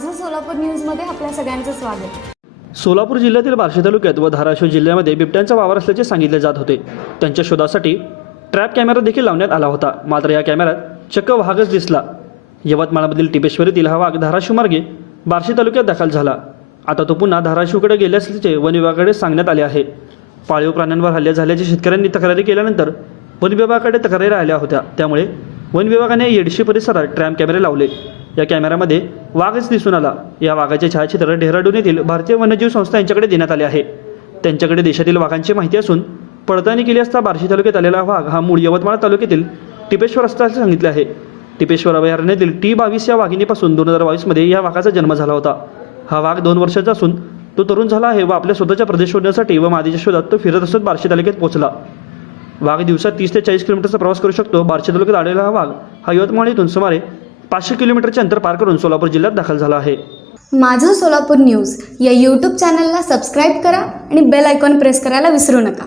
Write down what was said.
माझं सोलापूर न्यूजमध्ये आपल्या सगळ्यांचं स्वागत। सोलापूर जिल्ह्यातील बार्शी तालुक्यात व धाराशिव जिल्ह्यामध्ये बिबट्यांचा वावर असल्याचे सांगितले जात होते। त्यांच्या शोधासाठी ट्रॅप कॅमेरा देखील लावण्यात आला होता, मात्र या कॅमेऱ्यात चक्क वाघच दिसला। यवतमाळमधील टिपेश्वरीतील हा वाघ धाराशिव मार्गे बार्शी तालुक्यात दाखल झाला। आता तो पुन्हा धाराशिवकडे गेले असल्याचे वन विभागाकडे सांगण्यात आले आहे। पाळीव प्राण्यांवर हल्ले झाल्याचे शेतकऱ्यांनी तक्रारी केल्यानंतर वन विभागाकडे तक्रारी आल्या होत्या, त्यामुळे वन विभागाने येडशी परिसरात ट्रॅप कॅमेरे लावले। या कॅमेऱ्यामध्ये वाघच दिसून आला। या वाघाचे छायाचित्र डेहराडून येथील भारतीय वन्यजीव संस्था यांच्याकडे देण्यात आले आहे। त्यांच्याकडे देशातील वाघांची माहिती असून पडताळणी केली असता बार्शी तालुक्यात आलेला वाघ हा मूळ यवतमाळ तालुक्यातील टिपेश्वर असल्याचे सांगितले आहे। टिपेश्वर अभयारण्यातील T22 या वाघिणीपासून 2022 मध्ये या वाघाचा जन्म झाला होता। हा वाघ 2 वर्षाचा असून तो तरुण झाला आहे व आपल्या स्वतःच्या प्रदेश शोधण्यासाठी व मादीच्या शोधात तो फिरत असत बार्शी तालुक्यात पोहोचला। वाघ दिवसात 30 ते 40 किलोमीटरचा प्रवास करू शकतो। बार्शी तालुक्यात आलेला हा वाघ हा यवतमाळ येथून सुमारे 500 किलोमीटरचे अंतर पार करून सोलापूर जिल्ह्यात दाखल झाला आहे। माझं सोलापूर न्यूज या यूट्यूब चॅनलला सबस्क्राईब करा आणि बेल आयकॉन प्रेस करायला विसरू नका।